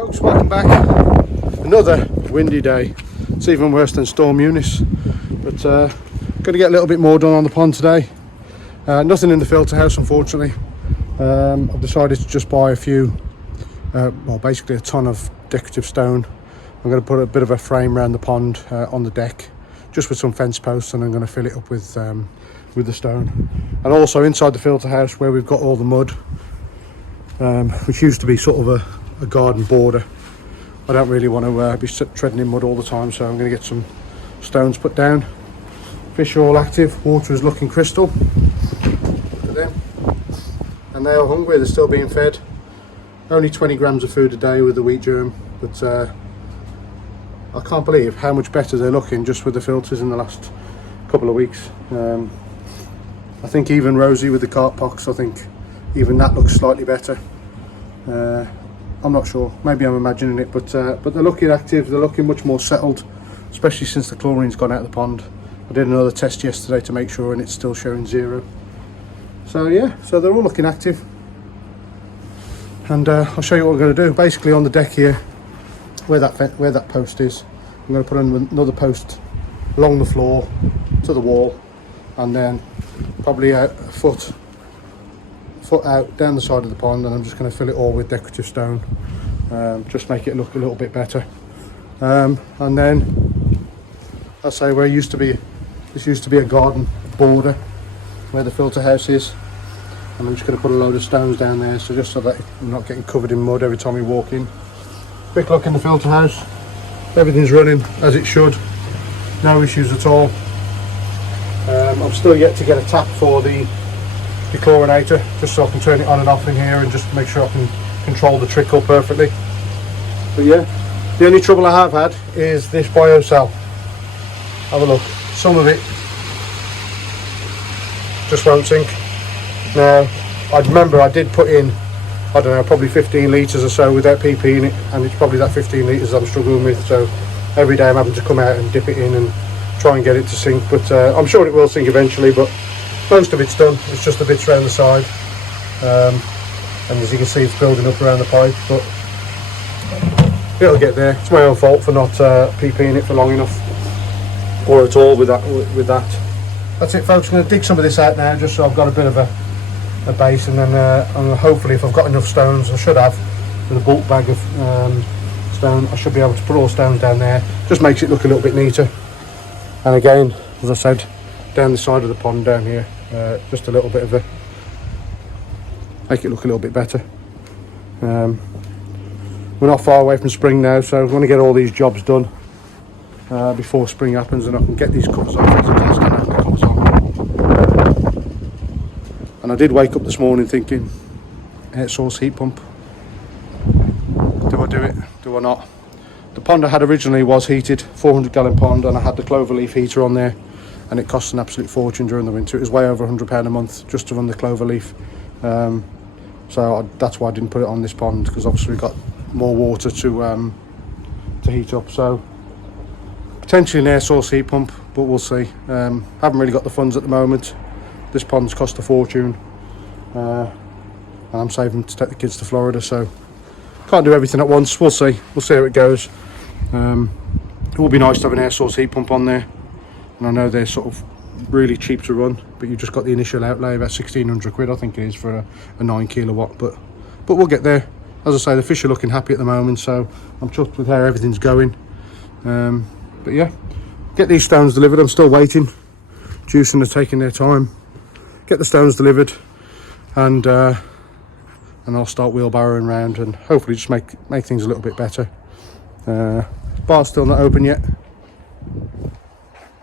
Folks, welcome back. Another windy day. It's even worse than Storm Eunice, but going to get a little bit more done on the pond today. Nothing in the filter house, unfortunately. I've decided to just buy a few, well, basically a ton of decorative stone. I'm going to put a bit of a frame around the pond on the deck, just with some fence posts, and I'm going to fill it up with the stone. And also inside the filter house, where we've got all the mud, which used to be sort of a garden border. I don't really want to be treading in mud all the time, so I'm going to get some stones put down. Fish are all active, water is looking crystal. Look at them. And they are hungry, they're still being fed. Only 20 grams of food a day with the wheat germ, but I can't believe how much better they're looking just with the filters in the last couple of weeks. I think even Rosie with the carp pox, I think even that looks slightly better. I'm not sure, maybe I'm imagining it, but they're looking active, they're looking much more settled, especially since the chlorine's gone out of the pond. I did another test yesterday to make sure, and it's still showing 0. So yeah, so they're all looking active. And I'll show you what we're going to do. Basically on the deck here, where that post is, I'm going to put in another post along the floor to the wall, and then probably a foot out down the side of the pond, and I'm just going to fill it all with decorative stone, just make it look a little bit better. And then I'll say where this used to be a garden border where the filter house is, and I'm just going to put a load of stones down there, so just so that I'm not getting covered in mud every time we walk in. Quick look in the filter house, everything's running as it should, no issues at all. I'm still yet to get a tap for the chlorinator, just so I can turn it on and off in here and just make sure I can control the trickle perfectly. But yeah, the only trouble I have had is this biocell. Have a look, some of it just won't sink. Now, I remember I did put in, I don't know, probably 15 litres or so without PP in it, and it's probably that 15 litres I'm struggling with, so every day I'm having to come out and dip it in and try and get it to sink, but I'm sure it will sink eventually. But most of it's done, it's just the bits around the side, and as you can see it's building up around the pipe, but it'll get there. It's my own fault for not PPing it for long enough, or at all with that. That's it, folks. I'm going to dig some of this out now, just so I've got a bit of a base, and then and hopefully if I've got enough stones, I should have, with a bulk bag of stone, I should be able to put all the stones down there. Just makes it look a little bit neater. And again, as I said, down the side of the pond down here, just a little bit of make it look a little bit better. We're not far away from spring now, so I'm going to get all these jobs done before spring happens, and I can get these covers off. As I can stand out the covers off. And I did wake up this morning thinking, air source heat pump. Do I do it? Do I not? The pond I had originally was heated, 400 gallon pond, and I had the cloverleaf heater on there, and it cost an absolute fortune during the winter. It was way over £100 a month just to run the cloverleaf. So that's why I didn't put it on this pond, because obviously we've got more water to heat up. So potentially an air source heat pump, but we'll see. Haven't really got the funds at the moment. This pond's cost a fortune, and I'm saving to take the kids to Florida, so can't do everything at once. We'll see how it goes. It would be nice to have an air source heat pump on there, and I know they're sort of really cheap to run, but you just got the initial outlay about 1,600 quid I think it is for a 9 kilowatt, but we'll get there. As I say, the fish are looking happy at the moment, so I'm chuffed with how everything's going. But yeah, get these stones delivered. I'm still waiting. Juicing are taking their time. Get the stones delivered, and I'll start wheelbarrowing around and hopefully just make things a little bit better. Bar's still not open yet. A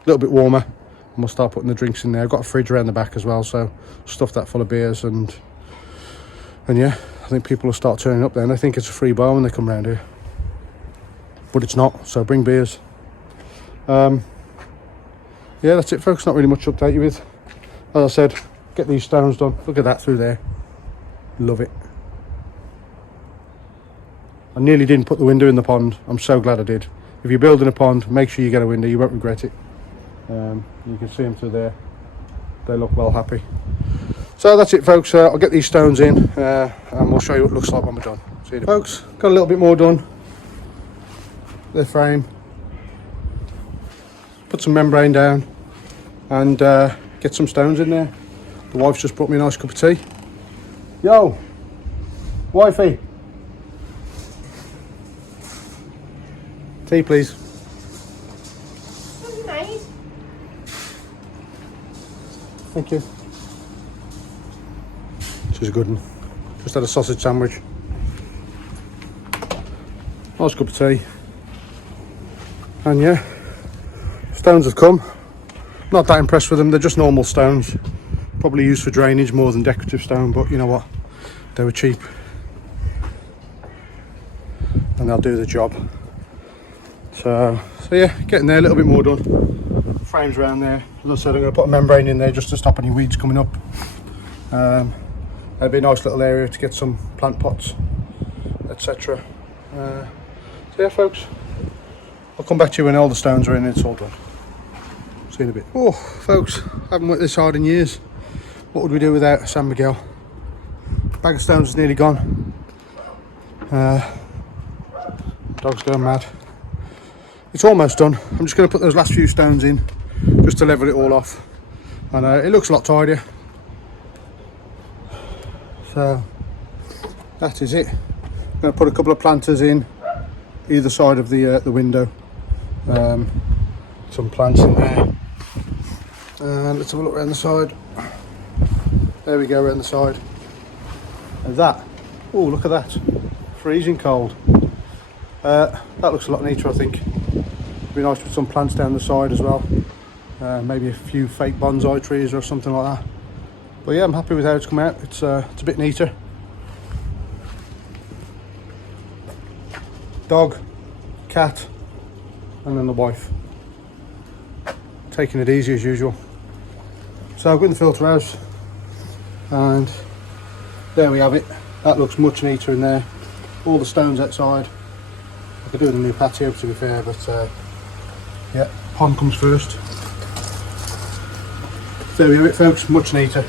little bit warmer, and we'll start putting the drinks in there. I've got a fridge around the back as well, so stuff that full of beers, and yeah, I think people will start turning up then. I think it's a free bar when they come around here, but it's not, so bring beers. Yeah, that's it, folks. Not really much to update you with. As I said, get these stones done. Look at that through there. Love it. I nearly didn't put the window in the pond. I'm so glad I did. If you're building a pond, make sure you get a window. You won't regret it. You can see them through there. They look well happy. So that's it, folks. I'll get these stones in, and we'll show you what it looks like when we're done. See you folks, got a little bit more done. The frame. Put some membrane down and get some stones in there. The wife's just brought me a nice cup of tea. Yo, wifey. Tea, please. Nice. Thank you. She's a good one. Just had a sausage sandwich. Nice cup of tea. And yeah, stones have come. Not that impressed with them, they're just normal stones. Probably used for drainage more than decorative stone, but you know what? They were cheap. And they'll do the job. So yeah, getting there, a little bit more done. Frames around there. As I said, I'm going to put a membrane in there just to stop any weeds coming up. It'll be a nice little area to get some plant pots, etc. So yeah, folks, I'll come back to you when all the stones are in and it's all done. See you in a bit. Oh, folks, I haven't worked this hard in years. What would we do without San Miguel? Bag of stones is nearly gone. Dog's going mad. It's almost done. I'm just going to put those last few stones in just to level it all off. And it looks a lot tidier. So that is it. I'm going to put a couple of planters in either side of the window. Some plants in there. And let's have a look around the side. There we go, around the side. And that. Oh, look at that. Freezing cold. That looks a lot neater, I think. Be nice with some plants down the side as well. Maybe a few fake bonsai trees or something like that. But yeah, I'm happy with how it's come out. It's a bit neater. Dog, cat, and then the wife. Taking it easy as usual. So I've got the filter house, and there we have it. That looks much neater in there. All the stones outside. I could do with a new patio to be fair, but yeah, pond comes first. There we have it, folks, much neater.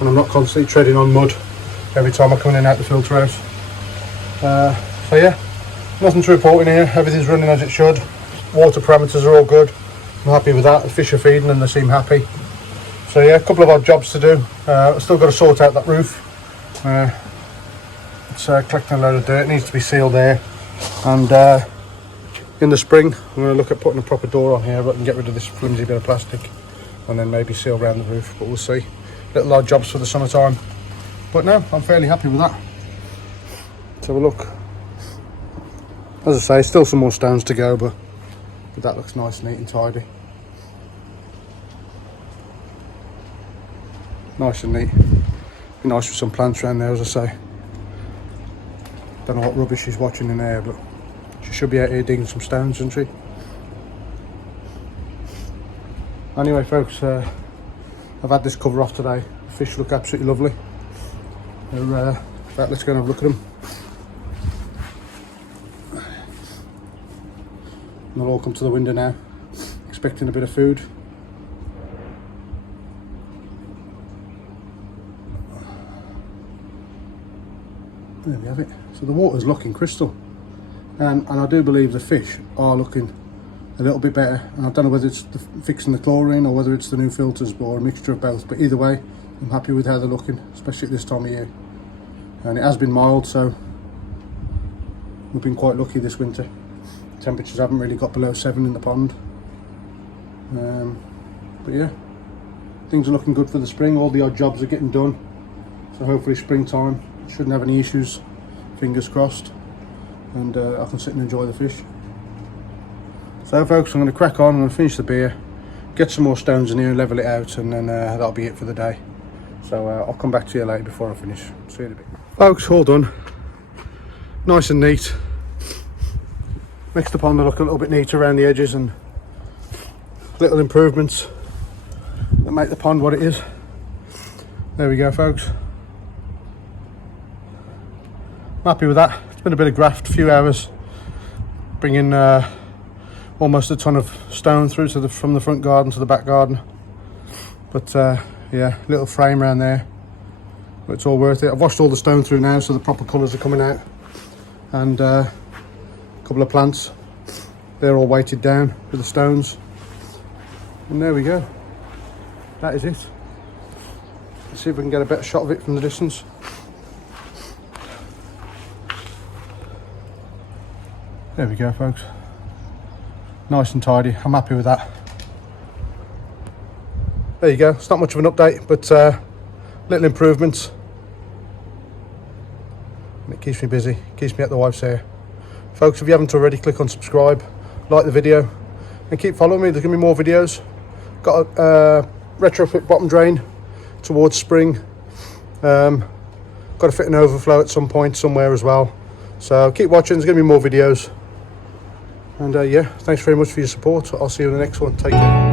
And I'm not constantly treading on mud every time I come in and out the filter house. So yeah, nothing to report in here. Everything's running as it should. Water parameters are all good. I'm happy with that. The fish are feeding and they seem happy. So yeah, a couple of odd jobs to do. I've still got to sort out that roof. It's collecting a load of dirt. It needs to be sealed there. And in the spring, I'm going to look at putting a proper door on here, but I can get rid of this flimsy bit of plastic and then maybe seal around the roof. But we'll see. Little odd jobs for the summertime. But no, I'm fairly happy with that. Let's have a look. As I say, still some more stones to go, but that looks nice, neat and tidy. Nice and neat. Be nice with some plants around there, as I say. Don't know what rubbish she's watching in there, but she should be out here digging some stones, shouldn't she? Anyway, folks, I've had this cover off today. The fish look absolutely lovely. Let's go and have a look at them. And they'll all come to the window now, expecting a bit of food. There we have it. So the water's looking crystal. And I do believe the fish are looking a little bit better. And I don't know whether it's fixing the chlorine or whether it's the new filters or a mixture of both. But either way, I'm happy with how they're looking, especially at this time of year. And it has been mild, so we've been quite lucky this winter. Temperatures haven't really got below 7 in the pond. But yeah, things are looking good for the spring. All the odd jobs are getting done. So hopefully springtime shouldn't have any issues. Fingers crossed. And I can sit and enjoy the fish. So folks, I'm going to crack on. I'm going to finish the beer, get some more stones in here and level it out, and then that'll be it for the day. So I'll come back to you later before I finish. See you in a bit. Folks, all done. Nice and neat. Makes the pond look a little bit neater around the edges, and little improvements that make the pond what it is. There we go, folks. I'm happy with that. It's been a bit of graft, a few hours, bringing almost a ton of stone through to from the front garden to the back garden. But yeah, little frame around there. but it's all worth it. I've washed all the stone through now, so the proper colours are coming out, and a couple of plants, they're all weighted down with the stones, and there we go. That is it. Let's see if we can get a better shot of it from the distance. There we go, folks. Nice and tidy. I'm happy with that. There you go. It's not much of an update, but little improvements. And it keeps me busy, keeps me at the wife's hair. Folks, if you haven't already, click on subscribe, like the video, and keep following me. There's going to be more videos. Got a retrofit bottom drain towards spring. Got to fit an overflow at some point somewhere as well. So keep watching. There's going to be more videos. And yeah, thanks very much for your support. I'll see you in the next one. Take care.